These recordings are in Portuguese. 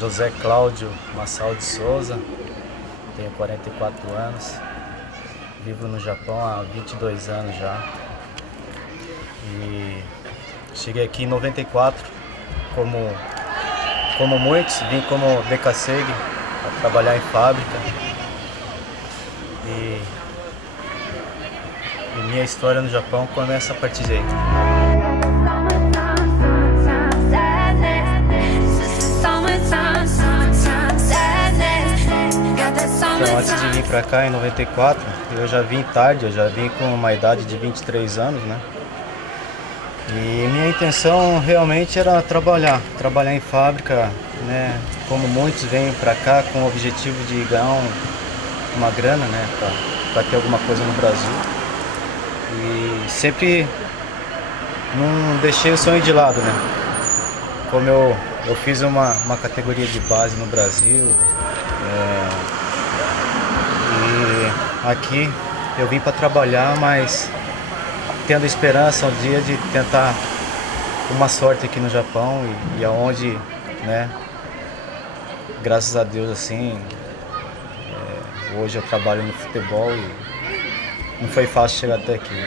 José Cláudio Massal de Souza, tenho 44 anos, vivo no Japão há 22 anos já. E cheguei aqui em 94, como muitos, vim como Dekasegi para trabalhar em fábrica. E minha história no Japão começa a partir daí. Então, antes de vir para cá em 94, eu já vim tarde, eu já vim com uma idade de 23 anos, né? E minha intenção realmente era trabalhar em fábrica, né? Como muitos vêm para cá com o objetivo de ganhar uma grana, né? Para ter alguma coisa no Brasil. E sempre não deixei o sonho de lado, né? Como eu fiz uma categoria de base no Brasil, e aqui eu vim para trabalhar, mas tendo esperança um dia de tentar uma sorte aqui no Japão e aonde, né, graças a Deus, assim, hoje eu trabalho no futebol e não foi fácil chegar até aqui.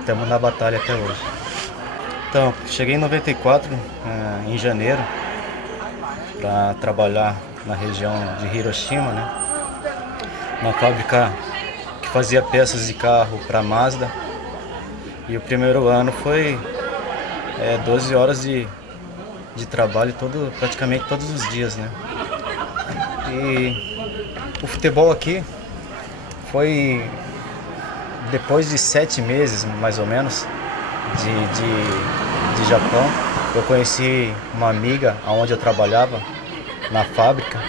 Estamos na batalha até hoje. Então, cheguei em 94, em janeiro, para trabalhar na região de Hiroshima, né, na fábrica que fazia peças de carro para Mazda. E o primeiro ano foi 12 horas de trabalho praticamente todos os dias, né? E o futebol aqui foi depois de 7 meses, mais ou menos, de Japão. Eu conheci uma amiga onde eu trabalhava, na fábrica,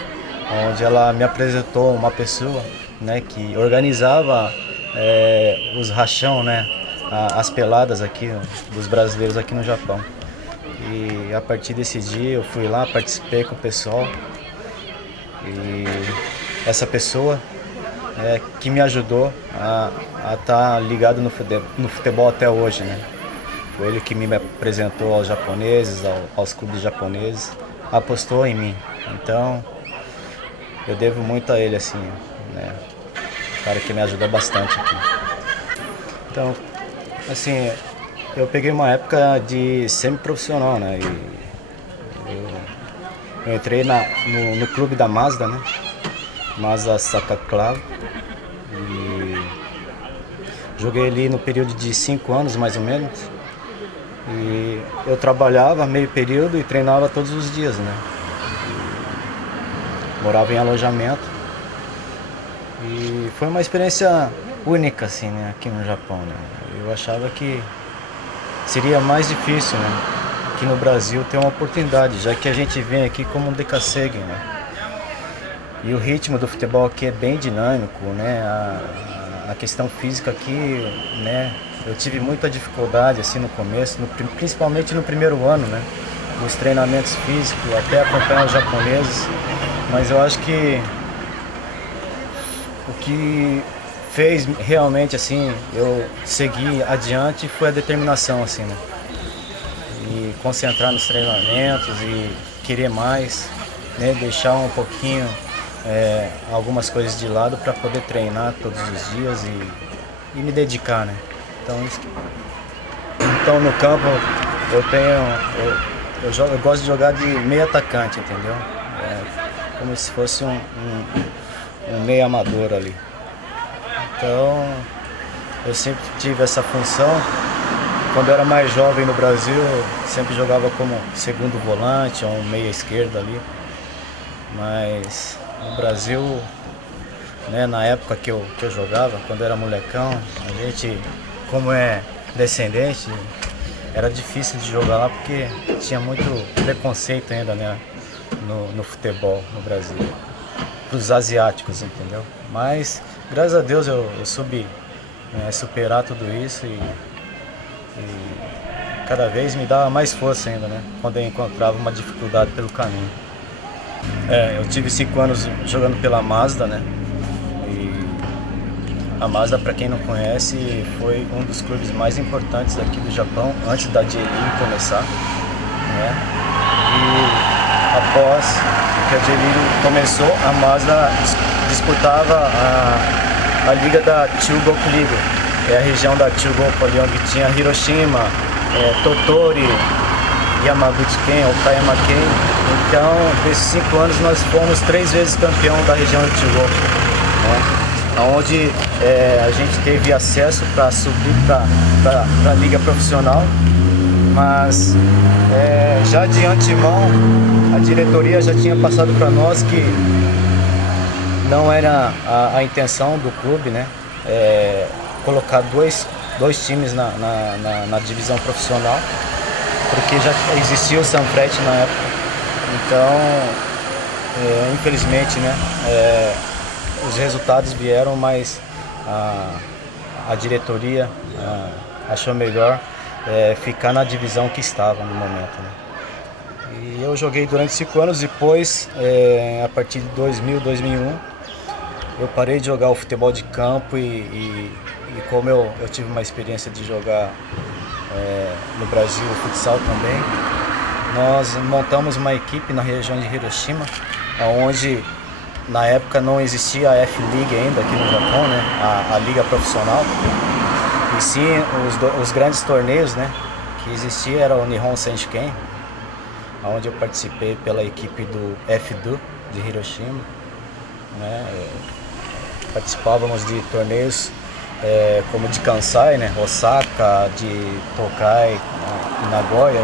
onde ela me apresentou uma pessoa, né, que organizava os rachão, né? As peladas aqui dos brasileiros aqui no Japão. E a partir desse dia eu fui lá, participei com o pessoal, e essa pessoa que me ajudou a estar ligado no futebol até hoje, né? Foi ele que me apresentou aos japoneses, aos clubes japoneses, apostou em mim. Então eu devo muito a ele, assim, né? O cara que me ajudou bastante aqui. Então, assim, eu peguei uma época de semi-profissional, né? E eu entrei no clube da Mazda, né? Mazda Saka Club. E joguei ali no período de 5 anos, mais ou menos. E eu trabalhava meio período e treinava todos os dias, né? E morava em alojamento. E foi uma experiência única, assim, né, aqui no Japão, né? Eu achava que seria mais difícil, né, aqui no Brasil ter uma oportunidade, já que a gente vem aqui como um Dekasegi, né? E o ritmo do futebol aqui é bem dinâmico, né? A questão física aqui, né, eu tive muita dificuldade assim no começo, principalmente no primeiro ano, né, nos treinamentos físicos, até acompanhar os japoneses, mas eu acho que o que fez realmente, assim, eu seguir adiante foi a determinação, assim, né? E concentrar nos treinamentos e querer mais, né? Deixar um pouquinho algumas coisas de lado para poder treinar todos os dias e me dedicar, né? Então no campo eu gosto de jogar de meio atacante, entendeu? Como se fosse um meio amador ali. Então, eu sempre tive essa função. Quando eu era mais jovem no Brasil, eu sempre jogava como segundo volante ou um meia esquerda ali. Mas no Brasil, né, na época que eu jogava, quando eu era molecão, a gente, como é descendente, era difícil de jogar lá porque tinha muito preconceito ainda, né, no futebol no Brasil. Para os asiáticos, entendeu? Mas graças a Deus eu soube superar tudo isso e cada vez me dava mais força ainda, né? Quando eu encontrava uma dificuldade pelo caminho. Eu tive 5 anos jogando pela Mazda, né? E a Mazda, para quem não conhece, foi um dos clubes mais importantes aqui do Japão, antes da J-League começar, né? após que a J-League começou, a Mazda disputava a liga da Chugoku League, é a região da Chugoku ali onde tinha Hiroshima, Tottori, Yamaguchi-ken, Okayama-ken. Então, nesses 5 anos nós fomos 3 vezes campeão da região de Chugoku, né? Onde a gente teve acesso para subir para a liga profissional, mas já de antemão a diretoria já tinha passado para nós que não era a intenção do clube, né, colocar dois times na divisão profissional, porque já existia o Sanfrecce na época. Então, infelizmente, né, os resultados vieram, mas a diretoria achou melhor ficar na divisão que estava no momento, né. E eu joguei durante 5 anos, depois, a partir de 2000, 2001, eu parei de jogar o futebol de campo e como eu tive uma experiência de jogar no Brasil o futsal também, nós montamos uma equipe na região de Hiroshima, onde na época não existia a F-League ainda aqui no Japão, né, a liga profissional, e sim os grandes torneios, né, que existia era o Nihon Senshiken, onde eu participei pela equipe do F-Do de Hiroshima, né. Participávamos de torneios como de Kansai, né, Osaka, de Tokai, Nagoya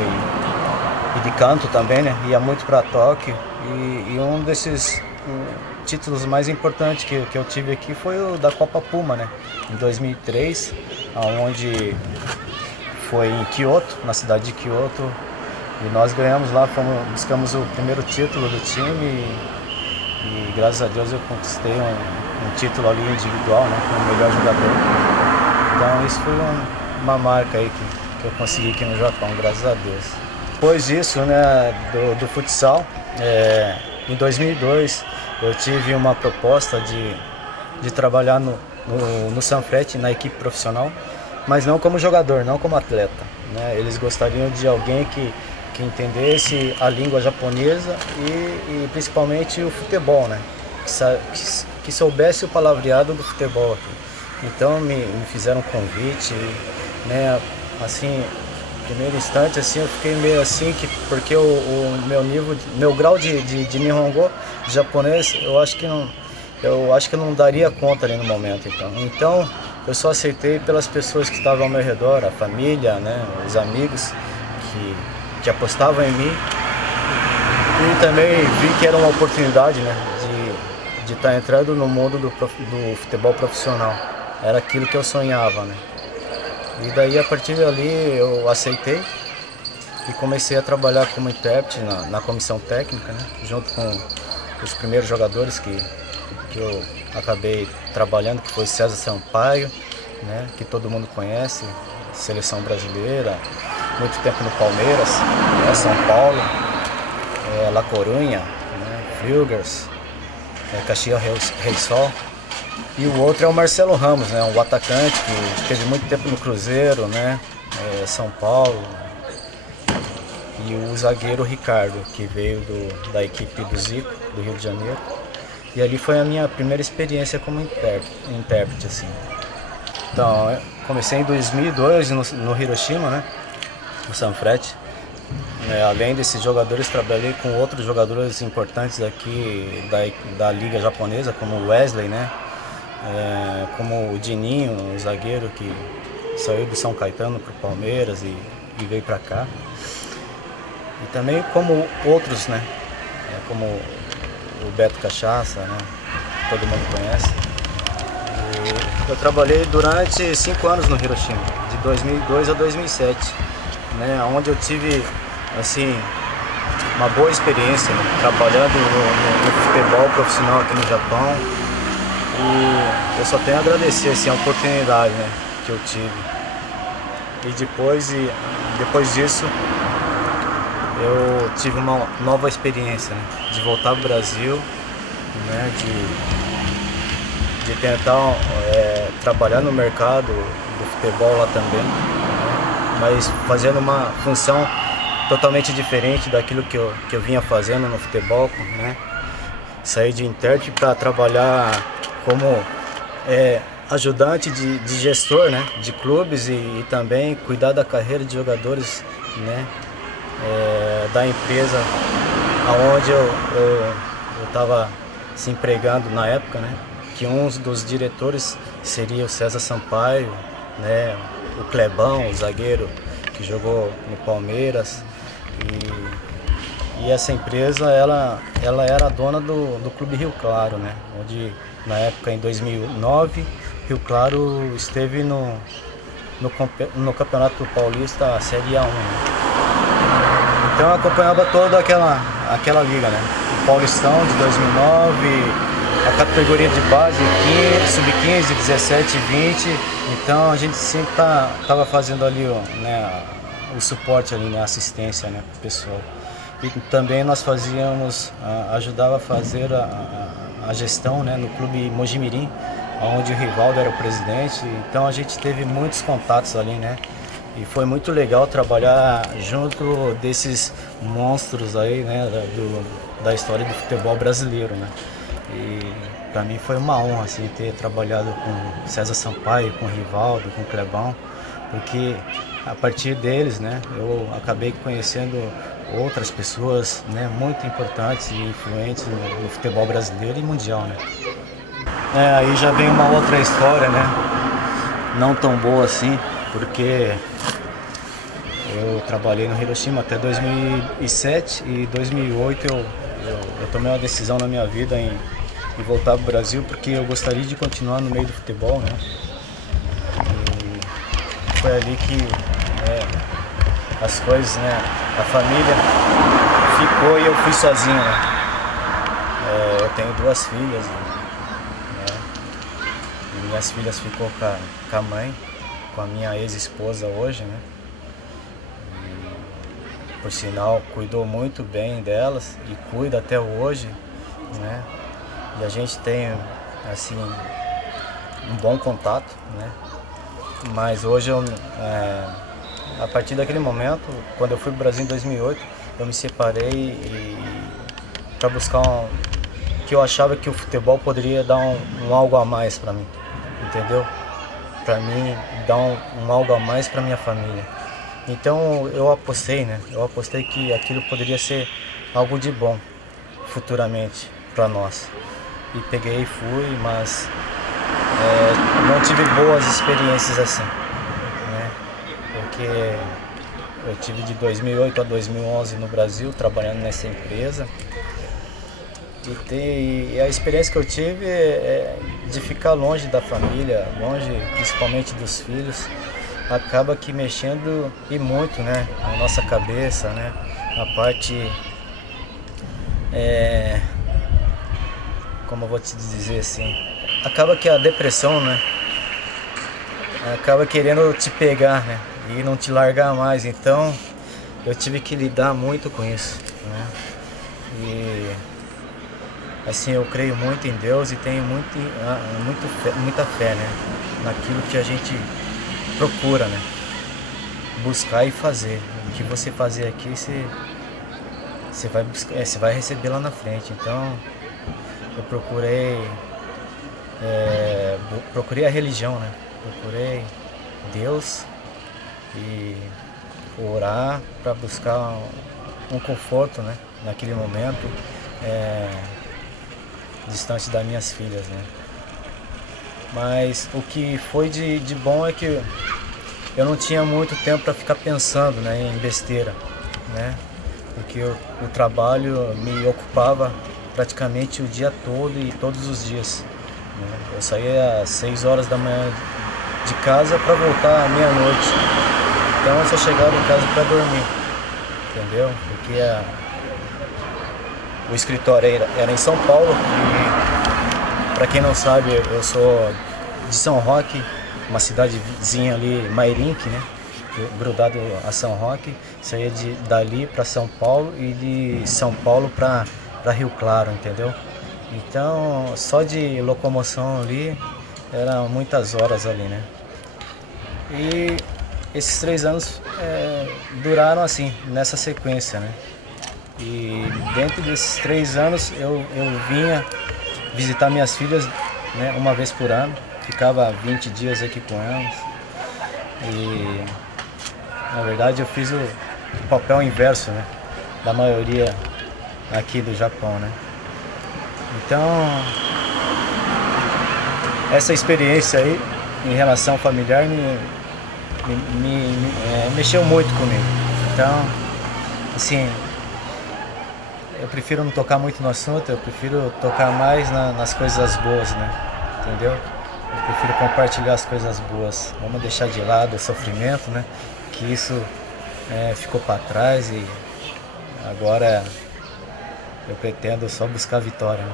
e de Kanto também, né, ia muito para Tóquio, e um desses títulos mais importantes que eu tive aqui foi o da Copa Puma, né, em 2003, onde foi em Kyoto, na cidade de Kyoto, e nós ganhamos lá, buscamos o primeiro título do time e graças a Deus eu conquistei um título ali individual, né, como melhor jogador. Então isso foi uma marca aí que eu consegui aqui no Japão, graças a Deus. Depois disso, né, do futsal, em 2002 eu tive uma proposta de trabalhar no Sanfrecce, na equipe profissional, mas não como jogador, não como atleta, né. Eles gostariam de alguém que entendesse a língua japonesa e principalmente o futebol, né, que soubesse o palavreado do futebol aqui. Então me fizeram um convite, né, assim, no primeiro instante assim, eu fiquei meio assim, porque o meu grau de Nihongo, de japonês, eu acho que eu não daria conta ali no momento. Então eu só aceitei pelas pessoas que estavam ao meu redor, a família, né, os amigos que apostavam em mim, e também vi que era uma oportunidade, né, de estar entrando no mundo do futebol profissional. Era aquilo que eu sonhava, né. E daí a partir dali eu aceitei e comecei a trabalhar como intérprete na comissão técnica, né, junto com os primeiros jogadores que eu acabei trabalhando, que foi César Sampaio, né, que todo mundo conhece, seleção brasileira, muito tempo no Palmeiras, São Paulo, La Corunha, né, Frilgers, Caxias Reysol. E o outro é o Marcelo Ramos, né, um atacante que teve muito tempo no Cruzeiro, né, São Paulo. E o zagueiro Ricardo, que veio da equipe do Zico, do Rio de Janeiro. E ali foi a minha primeira experiência como intérprete, assim. Então, comecei em 2002 no Hiroshima, né, no Sanfrecce. Além desses jogadores, trabalhei com outros jogadores importantes aqui da liga japonesa, como o Wesley, né, como o Dininho, um zagueiro que saiu do São Caetano para o Palmeiras e veio para cá. E também como outros, né, como o Beto Cachaça, né, todo mundo conhece. Eu trabalhei durante 5 anos no Hiroshima, de 2002 a 2007, né, onde eu tive, assim, uma boa experiência, né, trabalhando no futebol profissional aqui no Japão. E eu só tenho a agradecer, assim, a oportunidade, né, que eu tive. E depois disso eu tive uma nova experiência, né, de voltar para o Brasil, né, de tentar trabalhar no mercado do futebol lá também, né, mas fazendo uma função totalmente diferente daquilo que eu vinha fazendo no futebol, né? Saí de intérprete para trabalhar como ajudante de gestor, né? De clubes e também cuidar da carreira de jogadores, né? Da empresa aonde eu estava se empregando na época, né? Que um dos diretores seria o César Sampaio, né? O Clebão, o zagueiro que jogou no Palmeiras. E essa empresa, ela era a dona do Clube Rio Claro, né? Onde na época, em 2009, Rio Claro esteve no Campeonato Paulista Série A1, né? Então eu acompanhava toda aquela liga, né? O Paulistão de 2009, a categoria de base, sub-15, 17 e 20. Então a gente sempre tava fazendo ali, né, o suporte ali, né, a assistência, né, pro pessoal. E também nós ajudava a fazer a gestão, né, no clube Mojimirim, onde o Rivaldo era o presidente. Então a gente teve muitos contatos ali, né? E foi muito legal trabalhar junto desses monstros aí, né, da história do futebol brasileiro, né? E para mim foi uma honra assim ter trabalhado com César Sampaio, com o Rivaldo, com o Clebão, porque a partir deles, né, eu acabei conhecendo outras pessoas, né, muito importantes e influentes no futebol brasileiro e mundial, né? Aí já vem uma outra história, né? Não tão boa assim, porque eu trabalhei no Hiroshima até 2007 e 2008 eu tomei uma decisão na minha vida em voltar para o Brasil, porque eu gostaria de continuar no meio do futebol, né? E foi ali que as coisas, né? A família ficou e eu fui sozinho, né? Eu tenho 2 filhas, né? E minhas filhas ficou com a mãe, com a minha ex-esposa hoje, né? E, por sinal, cuidou muito bem delas e cuida até hoje, né? E a gente tem, assim, um bom contato, né? Mas hoje, a partir daquele momento, quando eu fui para o Brasil em 2008, eu me separei para buscar que eu achava que o futebol poderia dar um algo a mais para mim, entendeu? Para mim, dar um algo a mais para minha família. Então eu apostei, né? Eu apostei que aquilo poderia ser algo de bom futuramente para nós. E peguei e fui, mas não tive boas experiências assim, né? Porque eu tive de 2008 a 2011 no Brasil trabalhando nessa empresa. E a experiência que eu tive é de ficar longe da família, longe principalmente dos filhos, acaba que mexendo e muito, né, na nossa cabeça, né, a parte, como eu vou te dizer assim, acaba que a depressão, né, acaba querendo te pegar, né, e não te largar mais. Então eu tive que lidar muito com isso, né, e assim, eu creio muito em Deus e tenho muita fé, né, naquilo que a gente procura, né, buscar e fazer. O que você fazer aqui, você vai buscar, você vai receber lá na frente. Então, eu procurei a religião, né, procurei Deus e orar para buscar um conforto, né, naquele momento, distante das minhas filhas, né. Mas o que foi de bom é que eu não tinha muito tempo para ficar pensando, né, em besteira, né, porque o trabalho me ocupava praticamente o dia todo e todos os dias, né. Eu saía às 6 horas da manhã de casa para voltar à meia-noite, então eu só chegava em casa para dormir, entendeu? Porque o escritório era em São Paulo e, para quem não sabe, eu sou de São Roque, uma cidadezinha ali, Mairink, né? Grudado a São Roque. Saía dali para São Paulo e de São Paulo para Rio Claro, entendeu? Então, só de locomoção ali, eram muitas horas ali, né? E esses 3 anos duraram assim, nessa sequência, né? E dentro desses 3 anos eu vinha visitar minhas filhas, né, uma vez por ano, ficava 20 dias aqui com elas. E na verdade eu fiz o papel inverso, né, da maioria aqui do Japão, né? Então essa experiência aí em relação familiar mexeu muito comigo. Então, assim, eu prefiro não tocar muito no assunto, eu prefiro tocar mais nas coisas boas, né? Entendeu? Eu prefiro compartilhar as coisas boas. Vamos deixar de lado o sofrimento, né? Que isso ficou para trás e agora eu pretendo só buscar a vitória, né?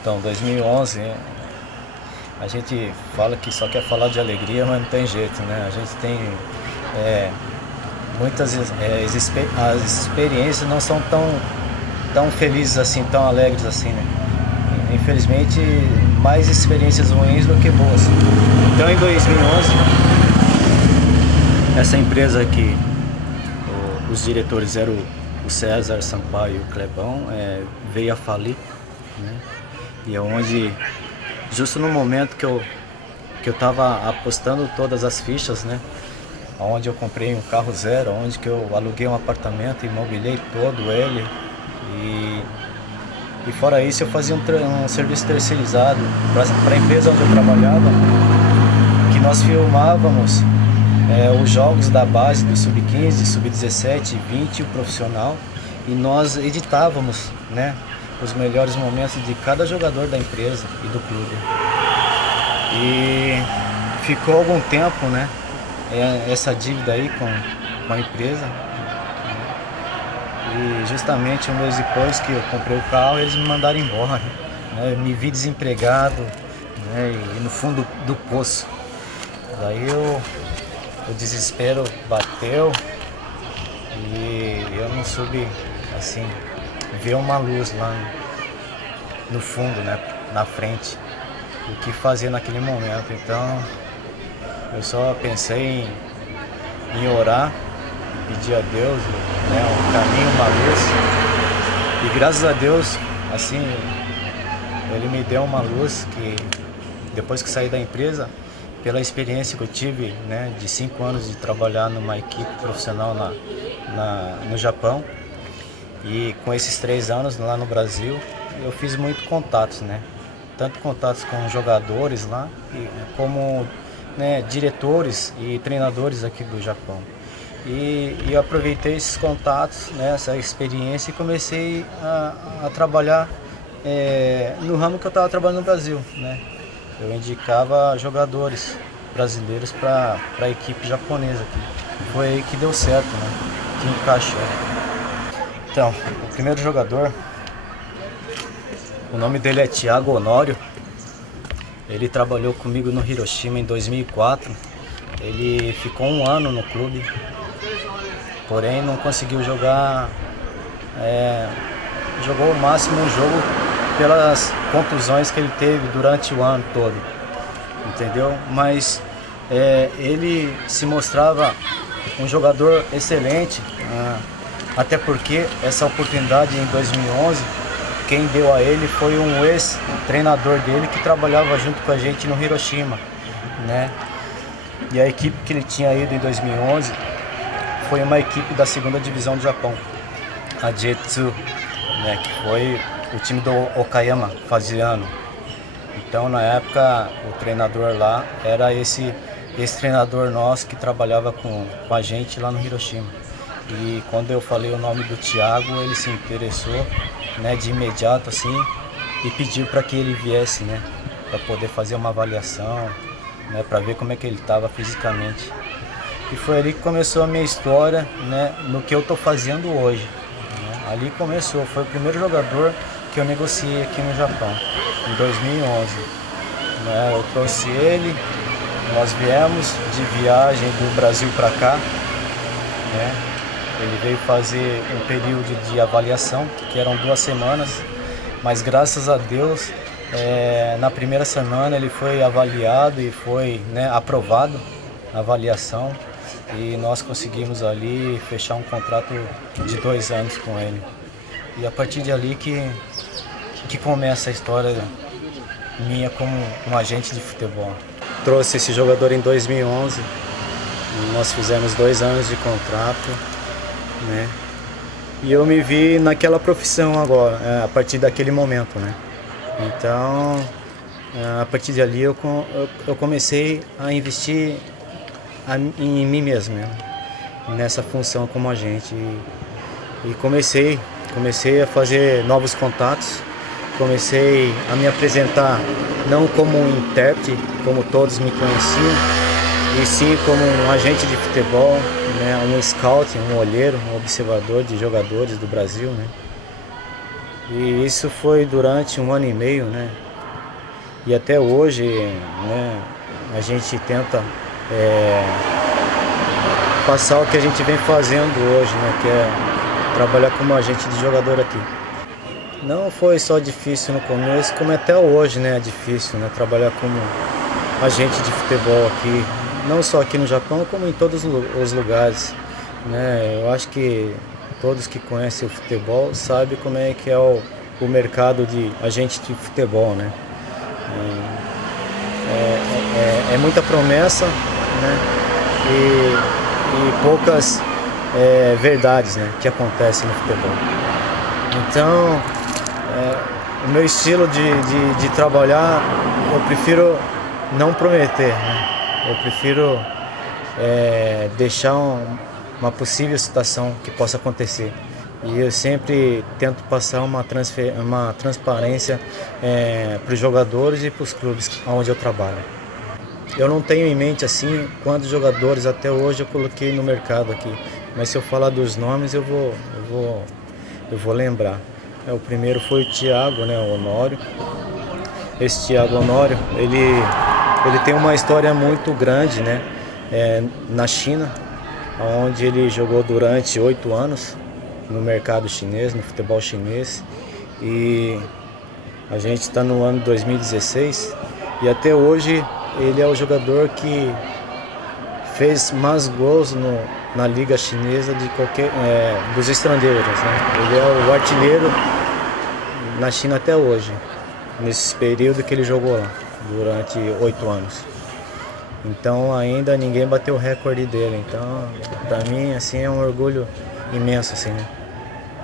Então, 2011, a gente fala que só quer falar de alegria, mas não tem jeito, né? A gente tem muitas as experiências não são tão felizes assim, tão alegres assim, né? Infelizmente, mais experiências ruins do que boas. Então, em 2011, essa empresa aqui, os diretores eram o César Sampaio e o Clebão, veio a falir, né? E é onde, justo no momento que eu estava apostando todas as fichas, né? Onde eu comprei um carro zero, onde que eu aluguei um apartamento, imobiliei todo ele. E fora isso eu fazia um serviço terceirizado para a empresa onde eu trabalhava, que nós filmávamos os jogos da base do Sub-15, Sub-17, 20 e o profissional, e nós editávamos, né, os melhores momentos de cada jogador da empresa e do clube. E ficou algum tempo, né, essa dívida aí com a empresa. E justamente um mês depois que eu comprei o carro, eles me mandaram embora, né? Eu me vi desempregado, né? E no fundo do poço. Daí o desespero bateu e eu não soube, assim, ver uma luz lá no fundo, né? Na frente, o que fazer naquele momento. Então eu só pensei em orar, pedir a Deus, né, um caminho, uma luz. E graças a Deus, assim, ele me deu uma luz que depois que saí da empresa, pela experiência que eu tive, né, de 5 anos de trabalhar numa equipe profissional no Japão, e com esses 3 anos lá no Brasil, eu fiz muito contatos, né? Tanto contatos com jogadores lá, como, né, diretores e treinadores aqui do Japão. E eu aproveitei esses contatos, né, essa experiência, e comecei a trabalhar no ramo que eu estava trabalhando no Brasil, né? Eu indicava jogadores brasileiros para a equipe japonesa aqui. Foi aí que deu certo, né? Que encaixou. Então, o primeiro jogador, o nome dele é Thiago Honório. Ele trabalhou comigo no Hiroshima em 2004. Ele ficou 1 ano no clube, porém não conseguiu jogar, jogou o máximo um jogo pelas contusões que ele teve durante o ano todo, entendeu? Mas ele se mostrava um jogador excelente, até porque essa oportunidade em 2011, quem deu a ele foi um ex-treinador dele que trabalhava junto com a gente no Hiroshima, né? E a equipe que ele tinha ido em 2011 foi uma equipe da 2ª divisão do Japão, a Jetsu, né, que foi o time do Okayama Faziano. Então, na época, o treinador lá era esse treinador nosso que trabalhava com a gente lá no Hiroshima. E quando eu falei o nome do Thiago, ele se interessou, né, de imediato assim, e pediu para que ele viesse, né, para poder fazer uma avaliação, né, para ver como é que ele estava fisicamente. E foi ali que começou a minha história, né, no que eu estou fazendo hoje, né? Ali começou, foi o primeiro jogador que eu negociei aqui no Japão, em 2011. Né, eu trouxe ele, nós viemos de viagem do Brasil para cá, né? Ele veio fazer um período de avaliação, que eram 2 semanas, mas graças a Deus, na primeira semana ele foi avaliado e foi, né, aprovado na avaliação. e nós conseguimos ali fechar um contrato de 2 anos com ele. E a partir de ali que começa a história minha como um agente de futebol. Trouxe esse jogador em 2011, nós fizemos 2 anos de contrato, né? E eu me vi naquela profissão agora, a partir daquele momento, né? Então, a partir de ali eu comecei a investir em mim mesmo, né? Nessa função como agente. E comecei a fazer novos contatos, comecei a me apresentar não como um intérprete, como todos me conheciam, e sim como um agente de futebol, né? Um scout, um olheiro, um observador de jogadores do Brasil, né? E isso foi durante 1 ano e meio, né? E até hoje, né, a gente tenta passar o que a gente vem fazendo hoje, né? Que é trabalhar como agente de jogador aqui. Não foi só difícil no começo, como até hoje, né? É difícil, né? Trabalhar como agente de futebol aqui, não só aqui no Japão, como em todos os lugares, né? Eu acho que todos que conhecem o futebol sabem como é que é o mercado de agente de futebol, né? É muita promessa, né? E poucas verdades, né, que acontecem no futebol. Então, o meu estilo de trabalhar, eu prefiro não prometer, né? Eu prefiro deixar uma possível situação que possa acontecer. E eu sempre tento passar uma transparência para os jogadores e para os clubes onde eu trabalho. Eu não tenho em mente assim quantos jogadores até hoje eu coloquei no mercado aqui, mas se eu falar dos nomes eu vou lembrar. O primeiro foi o Thiago, né, o Honório. Esse Thiago Honório, ele tem uma história muito grande, né, na China, onde ele jogou durante 8 anos no mercado chinês, no futebol chinês, e a gente está no ano 2016 e até hoje ele é o jogador que fez mais gols na liga chinesa de dos estrangeiros, né? Ele é o artilheiro na China até hoje, nesse período que ele jogou lá, durante 8 anos. Então ainda ninguém bateu o recorde dele. Então, para mim, assim, é um orgulho imenso, assim, né?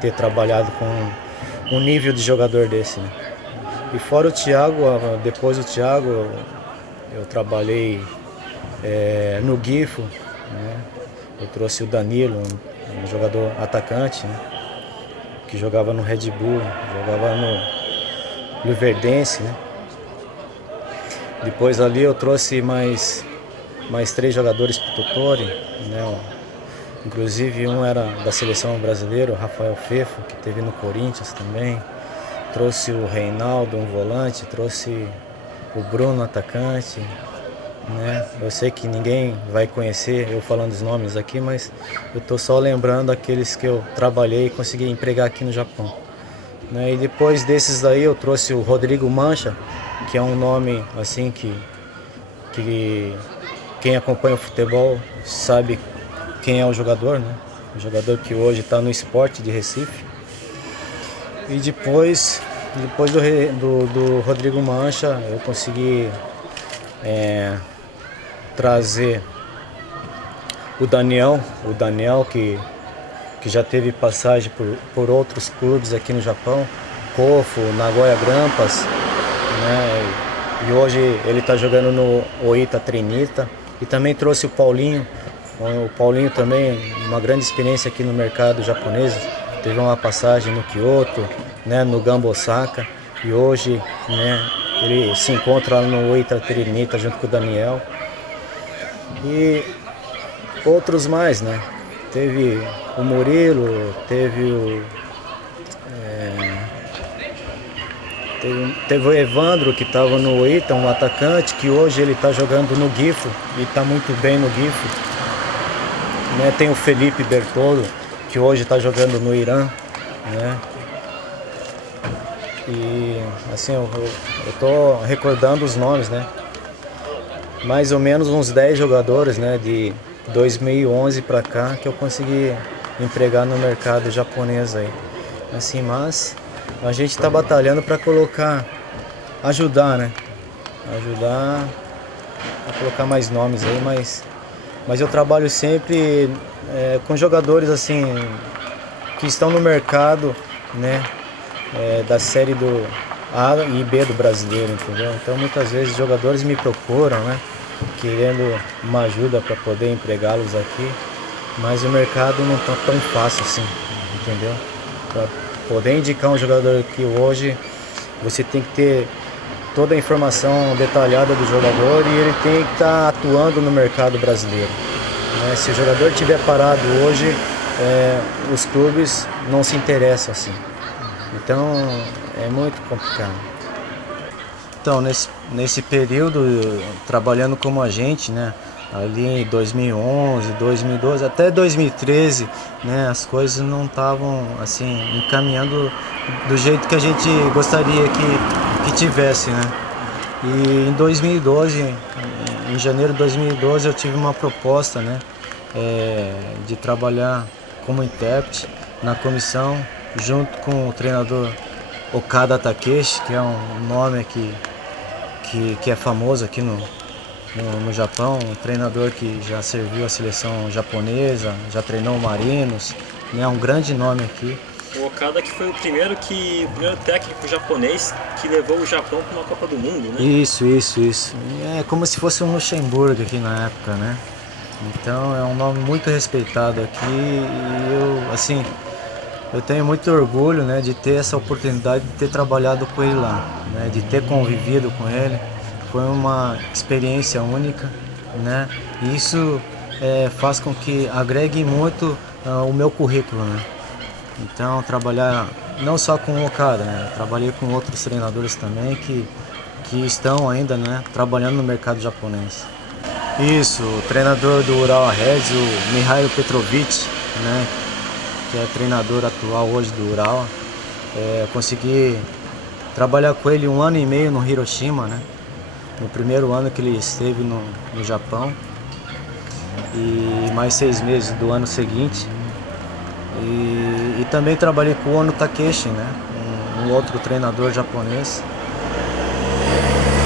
Ter trabalhado com um nível de jogador desse, né? E fora o Thiago, depois do Thiago, eu trabalhei no Gifu, né? Eu trouxe o Danilo, um jogador atacante, né? Que jogava no Red Bull, jogava no Luverdense, né? Depois ali eu trouxe mais 3 jogadores para o Tottori, né? Inclusive um era da seleção brasileira, o Rafael Fefo, que teve no Corinthians também. Trouxe o Reinaldo, um volante, trouxe o Bruno, atacante, né? Eu sei que ninguém vai conhecer eu falando os nomes aqui, mas eu estou só lembrando aqueles que eu trabalhei e consegui empregar aqui no Japão, né? E depois desses daí eu trouxe o Rodrigo Mancha, que é um nome assim que quem acompanha o futebol sabe quem é o jogador, né? O jogador que hoje está no Sport de Recife. E depois do Rodrigo Mancha, eu consegui trazer o Daniel que já teve passagem por outros clubes aqui no Japão, Kofu, Nagoya Grampus, né? E hoje ele está jogando no Oita Trinita. E também trouxe o Paulinho. O Paulinho também, uma grande experiência aqui no mercado japonês. Teve uma passagem no Kyoto, né, no Gamba Osaka. E hoje, né, ele se encontra lá no Oita Trinita junto com o Daniel. E outros mais, né? Teve o Murilo, teve o Evandro, que estava no Oita, um atacante, que hoje ele está jogando no Gifu e está muito bem no Gifu, né? Tem o Felipe Bertolo, que hoje está jogando no Irã, né? E assim, eu estou recordando os nomes, né? Mais ou menos uns 10 jogadores, né, 2011 para cá que eu consegui empregar no mercado japonês aí. Assim, mas a gente está batalhando para ajudar, né? Ajudar a colocar mais nomes aí, mas eu trabalho sempre com jogadores assim que estão no mercado, né? Da série do A e B do brasileiro, entendeu? Então muitas vezes jogadores me procuram, né? Querendo uma ajuda para poder empregá-los aqui, mas o mercado não está tão fácil assim, entendeu? Para poder indicar um jogador aqui hoje, você tem que ter toda a informação detalhada do jogador e ele tem que estar atuando no mercado brasileiro, né? Se o jogador estiver parado hoje, os clubes não se interessam assim. Então é muito complicado. Então nesse período, trabalhando como agente, né, ali em 2011, 2012, até 2013, né, as coisas não estavam assim encaminhando do jeito que a gente gostaria que tivesse, né? E em 2012, em janeiro de 2012, eu tive uma proposta, né, de trabalhar como intérprete na comissão, junto com o treinador Okada Takeshi, que é um nome que é famoso aqui no Japão, um treinador que já serviu a seleção japonesa, já treinou o Marinos, né, um grande nome aqui. O Okada que foi o primeiro técnico japonês que levou o Japão para uma Copa do Mundo, né? Isso. É como se fosse um Luxemburgo aqui na época, né? Então é um nome muito respeitado aqui e eu tenho muito orgulho, né, de ter essa oportunidade de ter trabalhado com ele lá, né, de ter convivido com ele. Foi uma experiência única, né? E isso faz com que agregue muito o meu currículo, né? Então trabalhar não só com o Okada, né? Trabalhei com outros treinadores também que estão ainda, né, trabalhando no mercado japonês. Isso, o treinador do Urawa Reds, o Mihailo Petrovic, né, que é treinador atual hoje do Urawa. Eu consegui trabalhar com ele 1 ano e meio no Hiroshima, né, no primeiro ano que ele esteve no Japão, e mais 6 meses do ano seguinte. E também trabalhei com o Ono Takeshi, né, um outro treinador japonês,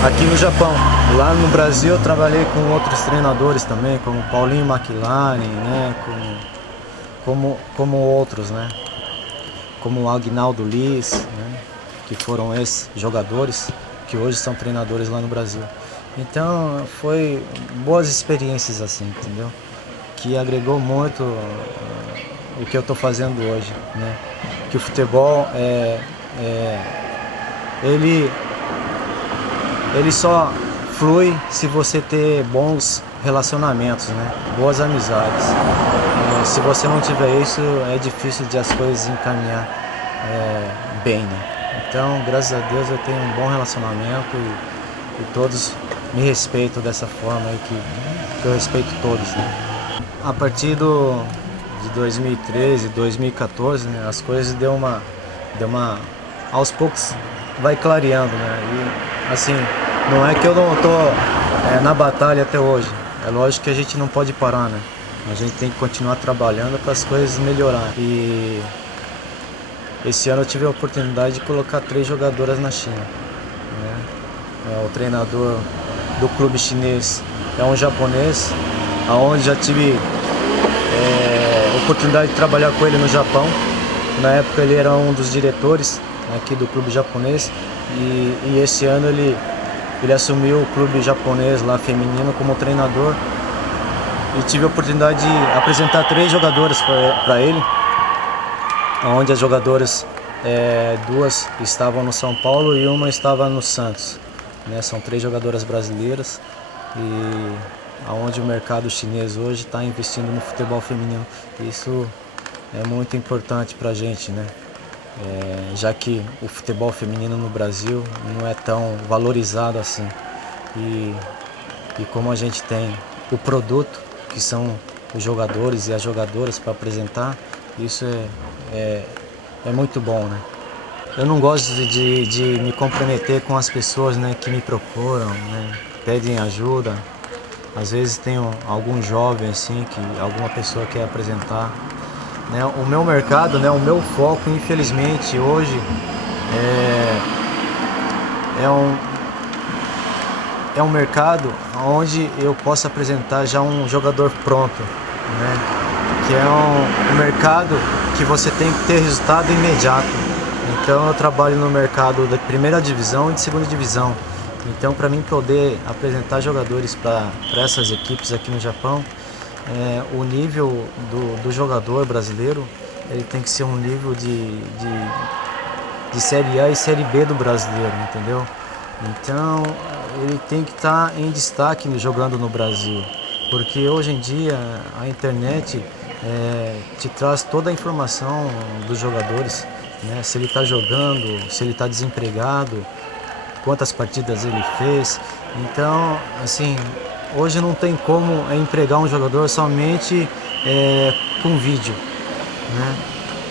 aqui no Japão. Lá no Brasil eu trabalhei com outros treinadores também, como Paulinho McLaren, né, como outros, né, como o Agnaldo Liz, né, que foram esses jogadores que hoje são treinadores lá no Brasil. Então foi boas experiências assim, entendeu? Que agregou muito o que eu estou fazendo hoje, né? Que o futebol ele só flui se você ter bons relacionamentos, né? Boas amizades. Se você não tiver isso, é difícil de as coisas encaminhar bem, né? Então, graças a Deus, eu tenho um bom relacionamento e todos me respeitam dessa forma aí que eu respeito todos, né? A partir de 2013, 2014, né, as coisas deu uma aos poucos vai clareando, né? E assim, não é que eu não tô na batalha até hoje. É lógico que a gente não pode parar, né? A gente tem que continuar trabalhando para as coisas melhorar. E esse ano eu tive a oportunidade de colocar 3 jogadoras na China, né? O treinador do clube chinês é um japonês, aonde já tive oportunidade de trabalhar com ele no Japão. Na época ele era um dos diretores aqui do clube japonês e esse ano ele assumiu o clube japonês lá feminino como treinador e tive a oportunidade de apresentar 3 jogadoras para ele, onde as jogadoras 2 estavam no São Paulo e uma estava no Santos, né? São 3 jogadoras brasileiras e onde o mercado chinês hoje está investindo no futebol feminino. Isso é muito importante para a gente, né? Já que o futebol feminino no Brasil não é tão valorizado assim. E como a gente tem o produto, que são os jogadores e as jogadoras para apresentar, isso é muito bom, né? Eu não gosto de me comprometer com as pessoas, né, que me procuram, né, pedem ajuda. Às vezes tem algum jovem assim, que alguma pessoa quer apresentar, né? O meu mercado, né, o meu foco, infelizmente, hoje é um mercado onde eu posso apresentar já um jogador pronto, né? Que é um mercado que você tem que ter resultado imediato. Então eu trabalho no mercado da primeira divisão e de segunda divisão. Então, para mim poder apresentar jogadores para essas equipes aqui no Japão, o nível do jogador brasileiro, ele tem que ser um nível de Série A e Série B do brasileiro, entendeu? Então ele tem que estar em destaque jogando no Brasil, porque hoje em dia a internet te traz toda a informação dos jogadores, né? Se ele está jogando, se ele está desempregado, quantas partidas ele fez. Então, assim, hoje não tem como empregar um jogador somente com vídeo, né?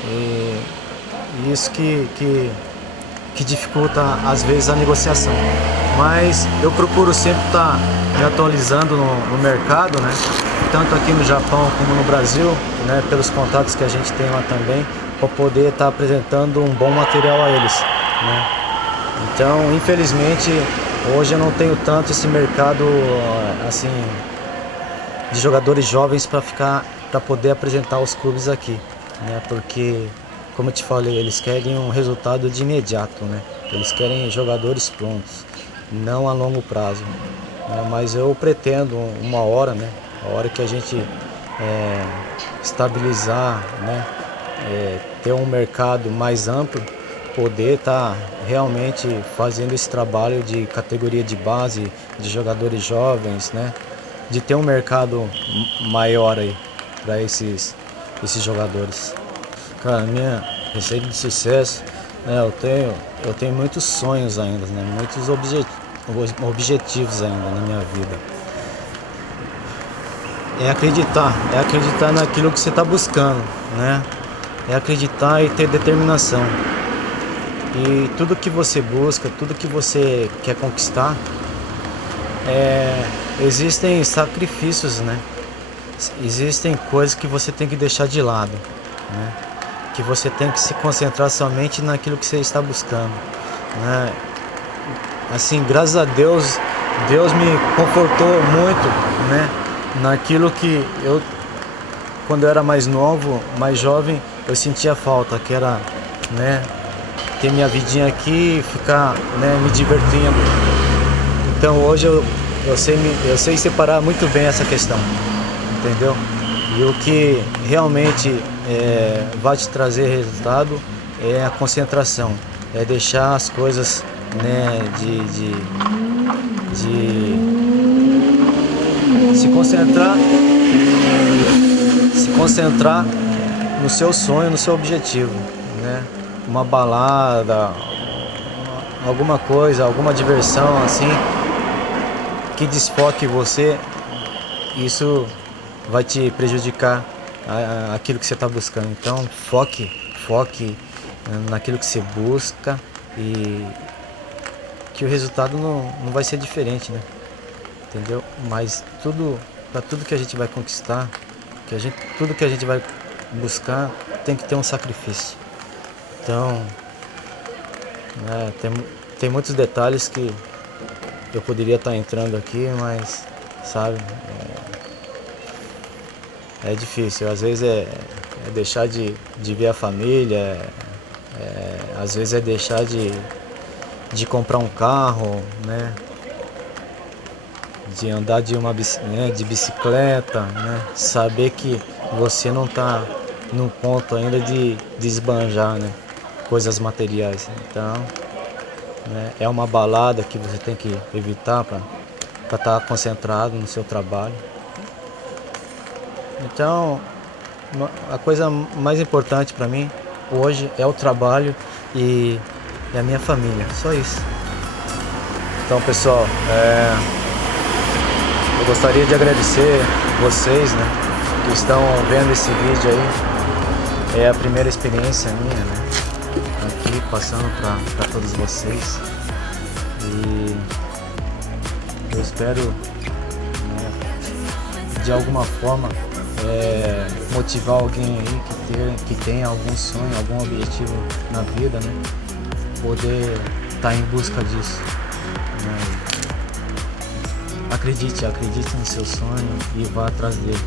E isso que dificulta às vezes a negociação. Mas eu procuro sempre estar me atualizando no mercado, né? Tanto aqui no Japão como no Brasil, né? Pelos contatos que a gente tem lá também, para poder estar apresentando um bom material a eles, né? Então, infelizmente, hoje eu não tenho tanto esse mercado assim de jogadores jovens para poder apresentar os clubes aqui, né? Porque, como eu te falei, eles querem um resultado de imediato, né? Eles querem jogadores prontos, não a longo prazo, né? Mas eu pretendo uma hora, né? A hora que a gente estabilizar, né? Ter um mercado mais amplo, poder estar realmente fazendo esse trabalho de categoria de base, de jogadores jovens, né? De ter um mercado maior aí para esses jogadores. Cara, minha receita de sucesso, né? Eu tenho muitos sonhos ainda, né? Muitos objetivos ainda na minha vida. É acreditar naquilo que você está buscando, né? É acreditar e ter determinação. E tudo que você busca, tudo que você quer conquistar, existem sacrifícios, né? Existem coisas que você tem que deixar de lado, né? Que você tem que se concentrar somente naquilo que você está buscando, né? Assim, graças a Deus, Deus me confortou muito, né? Naquilo que quando eu era mais novo, mais jovem, eu sentia falta, que era, né? Ter minha vidinha aqui e ficar, né, me divertindo. Então hoje eu sei separar muito bem essa questão, entendeu? E o que realmente vai te trazer resultado é a concentração, é deixar as coisas, né, de se concentrar no seu sonho, no seu objetivo, né? Uma balada, alguma coisa, alguma diversão assim que desfoque você, isso vai te prejudicar aquilo que você está buscando. Então foque naquilo que você busca e que o resultado não vai ser diferente, né? Entendeu? Mas para tudo que a gente vai conquistar, tudo que a gente vai buscar, tem que ter um sacrifício. Então, né, tem muitos detalhes que eu poderia estar entrando aqui, mas, sabe, é difícil. Às vezes é deixar de ver a família, às vezes é deixar de comprar um carro, né, de andar de bicicleta, né, saber que você não está no ponto ainda de esbanjar, né, coisas materiais. Então, né, é uma balada que você tem que evitar para estar concentrado no seu trabalho. Então, a coisa mais importante para mim hoje é o trabalho e a minha família, só isso. Então, pessoal, eu gostaria de agradecer vocês, né, que estão vendo esse vídeo aí. É a primeira experiência minha, né, aqui passando para todos vocês. E eu espero, né, de alguma forma motivar alguém aí que tem algum sonho, algum objetivo na vida, né? Poder estar em busca disso, né? Acredite no seu sonho e vá atrás dele.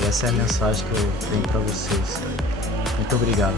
E essa é a mensagem que eu tenho para vocês. Muito obrigado.